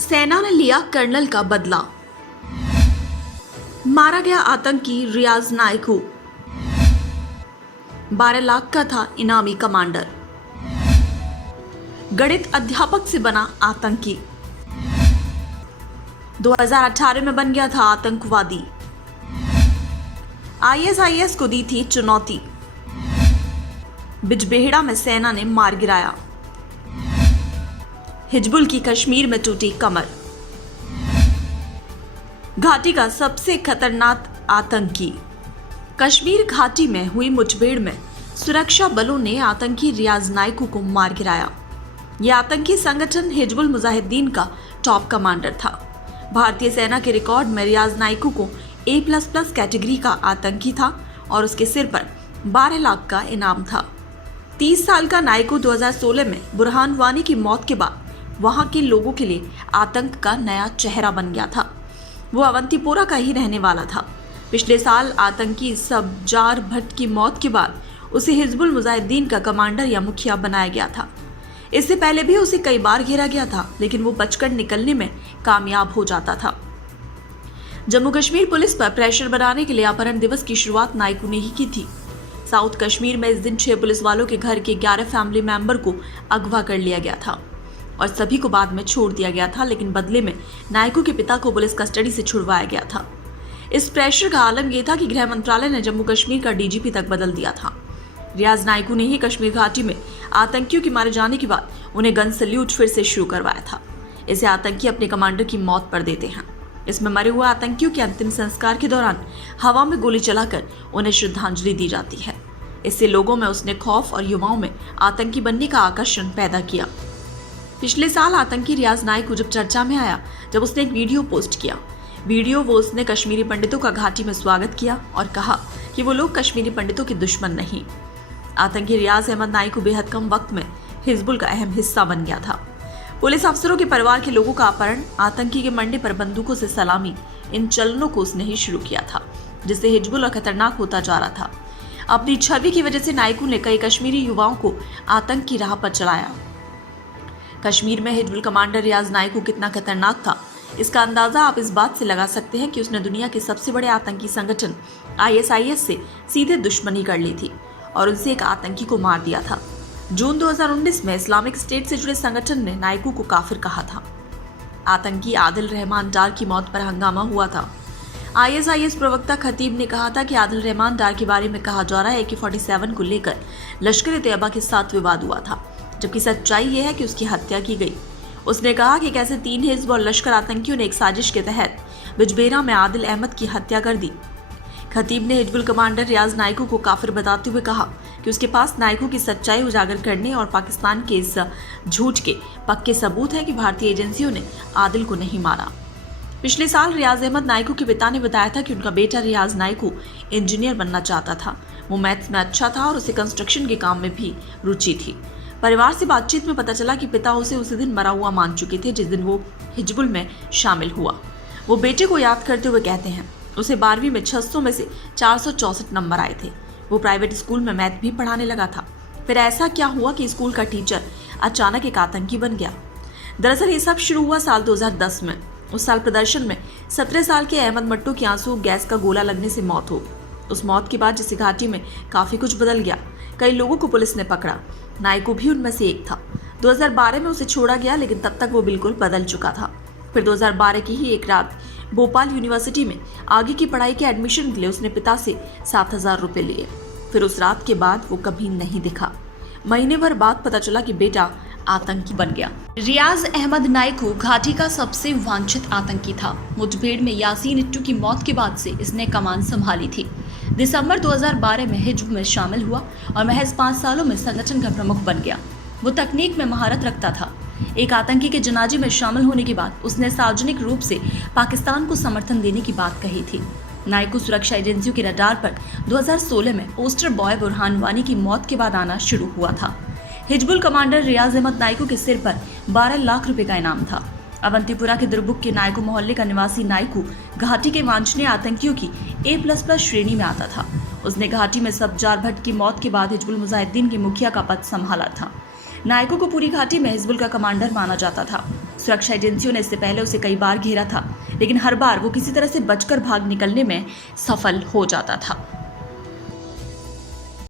सेना ने लिया कर्नल का बदला। मारा गया आतंकी रियाज नायकू। 12 लाख का था इनामी कमांडर। गणित अध्यापक से बना आतंकी। 2018 में बन गया था आतंकवादी। आईएसआईएस को दी थी चुनौती। बिजबेहड़ा में सेना ने मार गिराया। हिजबुल की कश्मीर में टूटी कमर। घाटी का सबसे खतरनाक आतंकी। कश्मीर घाटी में हुई मुठभेड़ में सुरक्षा बलों ने आतंकी रियाज नायकू को मार गिराया। यह आतंकी संगठन हिजबुल मुजाहिदीन का टॉप कमांडर था। भारतीय सेना के रिकॉर्ड में रियाज नायकू को A++ कैटेगरी का आतंकी था और उसके सिर पर 12 लाख का इनाम था। 30 साल का नायकू 2016 में बुरहान वानी की मौत के बाद वहां के लोगों के लिए आतंक का नया चेहरा बन गया था। वो अवंतीपोरा का ही रहने वाला था। पिछले साल आतंकी सब्जार भट्ट की मौत के बाद उसे हिजबुल मुजाहिदीन का कमांडर या मुखिया बनाया गया था। इससे पहले भी उसे कई बार घेरा गया था, लेकिन वो बचकर निकलने में कामयाब हो जाता था। जम्मू कश्मीर पुलिस पर प्रेशर बनाने के लिए अपहरण दिवस की शुरुआत नायकू ने ही की थी। साउथ कश्मीर में इस दिन 6 पुलिस वालों के घर के 11 फैमिली मेंबर को अगवा कर लिया गया था और सभी को बाद में छोड़ दिया गया था, लेकिन बदले में नायकू के पिता को पुलिस कस्टडी से छुड़वाया गया था। इस प्रेशर का आलम यह था कि गृह मंत्रालय ने जम्मू कश्मीर का डीजीपी तक बदल दिया था। रियाज नायकू ने ही कश्मीर घाटी में आतंकियों के मारे जाने के बाद उन्हें गन सैल्यूट फिर से शुरू करवाया था। इसे आतंकी अपने कमांडर की मौत पर देते हैं। इसमें मरे हुए आतंकियों के अंतिम संस्कार के दौरान हवा में गोली चलाकर उन्हें श्रद्धांजलि दी जाती है। इससे लोगों में उसने खौफ और युवाओं में आतंकी बनने का आकर्षण पैदा किया। पिछले साल आतंकी रियाज नायकू जब चर्चा में आया, जब उसने एक वीडियो पोस्ट किया। उसने कश्मीरी पंडितों का घाटी में स्वागत किया और कहा कि वो लोग कश्मीरी पंडितों के दुश्मन नहीं। आतंकी रियाज अहमद नायकू बेहद कम वक्त में हिजबुल का अहम हिस्सा बन गया था। पुलिस अफसरों के परिवार के लोगों का अपहरण, आतंकी के मंडे पर बंदूकों से सलामी, इन चलनों को उसने ही शुरू किया था, जिससे हिजबुल और खतरनाक होता जा रहा था। अपनी छवि की वजह से नायकू ने कई कश्मीरी युवाओं को आतंक की राह पर चलाया। कश्मीर में हिजबुल कमांडर रियाज नायकू कितना खतरनाक था, इसका अंदाजा आप इस बात से लगा सकते हैं कि उसने दुनिया के सबसे बड़े आतंकी संगठन आईएसआईएस से सीधे दुश्मनी कर ली थी और उनसे एक आतंकी को मार दिया था। जून 2019 में इस्लामिक स्टेट से जुड़े संगठन ने नायकू को काफिर कहा था। आतंकी आदिल रहमान डार की मौत पर हंगामा हुआ था। आईएसआईएस प्रवक्ता खतीब ने कहा था कि आदिल रहमान डार के बारे में कहा जा रहा है कि AK-47 को लेकर लश्कर-ए-तैयबा के साथ विवाद हुआ था, जबकि सच्चाई यह है कि उसकी हत्या की गई। उसने कहा कि कैसे 3 हिजब और लश्कर आतंकियों ने एक साजिश के तहत बिजबेहड़ा में आदिल अहमद की हत्या कर दी। खतीब ने हिजबुल कमांडर रियाज नायकू को काफिर बताते हुए कहा कि उसके पास नायकू की सच्चाई उजागर करने और पाकिस्तान के इस झूठ के पक्के सबूत हैं कि भारतीय एजेंसियों ने आदिल को नहीं मारा। पिछले साल रियाज अहमद नायकू के पिता ने बताया था कि उनका बेटा रियाज नायकू इंजीनियर बनना चाहता था। वो मैथ्स में अच्छा था और उसे कंस्ट्रक्शन के काम में भी रुचि थी। परिवार से बातचीत में पता चला कि पिता उसे उसी दिन मरा हुआ मान चुके थे जिस दिन वो हिजबुल में शामिल हुआ। वो बेटे को याद करते हुए कहते हैं, उसे 12वीं में 600 में से 464 नंबर आए थे। वो प्राइवेट स्कूल में मैथ भी पढ़ाने लगा था। फिर ऐसा क्या हुआ कि स्कूल का टीचर अचानक एक आतंकी बन गया। दरअसल ये सब शुरू हुआ साल 2010 में। उस साल प्रदर्शन में 17 साल के अहमद मट्टू की आंसू गैस का गोला लगने से मौत हो। उस मौत के बाद जिस घाटी में काफी कुछ बदल गया। कई लोगों को पुलिस ने पकड़ा, नायकू भी उनमें से एक था। 2012 में उसे छोड़ा गया, लेकिन तब तक वो बिल्कुल बदल चुका था। फिर 2012 की ही एक रात भोपाल यूनिवर्सिटी में आगे की पढ़ाई के एडमिशन के लिए उसने पिता से 7,000 रुपए लिए। फिर उस रात के बाद वो कभी नहीं दिखा। महीने भर बाद पता चला कि बेटा आतंकी बन गया। रियाज अहमद नायकू घाटी का सबसे वांछित आतंकी था। मुठभेड़ में यासीन इट्टू की मौत के बाद से इसने कमान संभाली थी। दिसंबर 2012 में हिजब में शामिल हुआ और महज 5 सालों में संगठन का प्रमुख बन गया। वो तकनीक में महारत रखता था। एक आतंकी के जनाजे में शामिल होने के बाद उसने सार्वजनिक रूप से पाकिस्तान को समर्थन देने की बात कही थी। नायकू सुरक्षा एजेंसियों के रडार पर 2016 में पोस्टर बॉय बुरहान वानी की मौत के बाद आना शुरू हुआ था। हिजबुल कमांडर रियाज अहमद नायकू के सिर पर 12 लाख रुपए का इनाम था। अवंतीपुरा के दुर्बुक के नायकू मोहल्ले का निवासी नायकू घाटी के वांछनीय आतंकियों की A++ श्रेणी में आता था। उसने घाटी में सब्जार भट्ट की मौत के बाद हिजबुल मुजाहिदीन के मुखिया का पद संभाला था। नायकू को पूरी घाटी में हिजबुल का कमांडर माना जाता था। सुरक्षा एजेंसियों ने इससे पहले उसे कई बार घेरा था, लेकिन हर बार वो किसी तरह से बचकर भाग निकलने में सफल हो जाता था।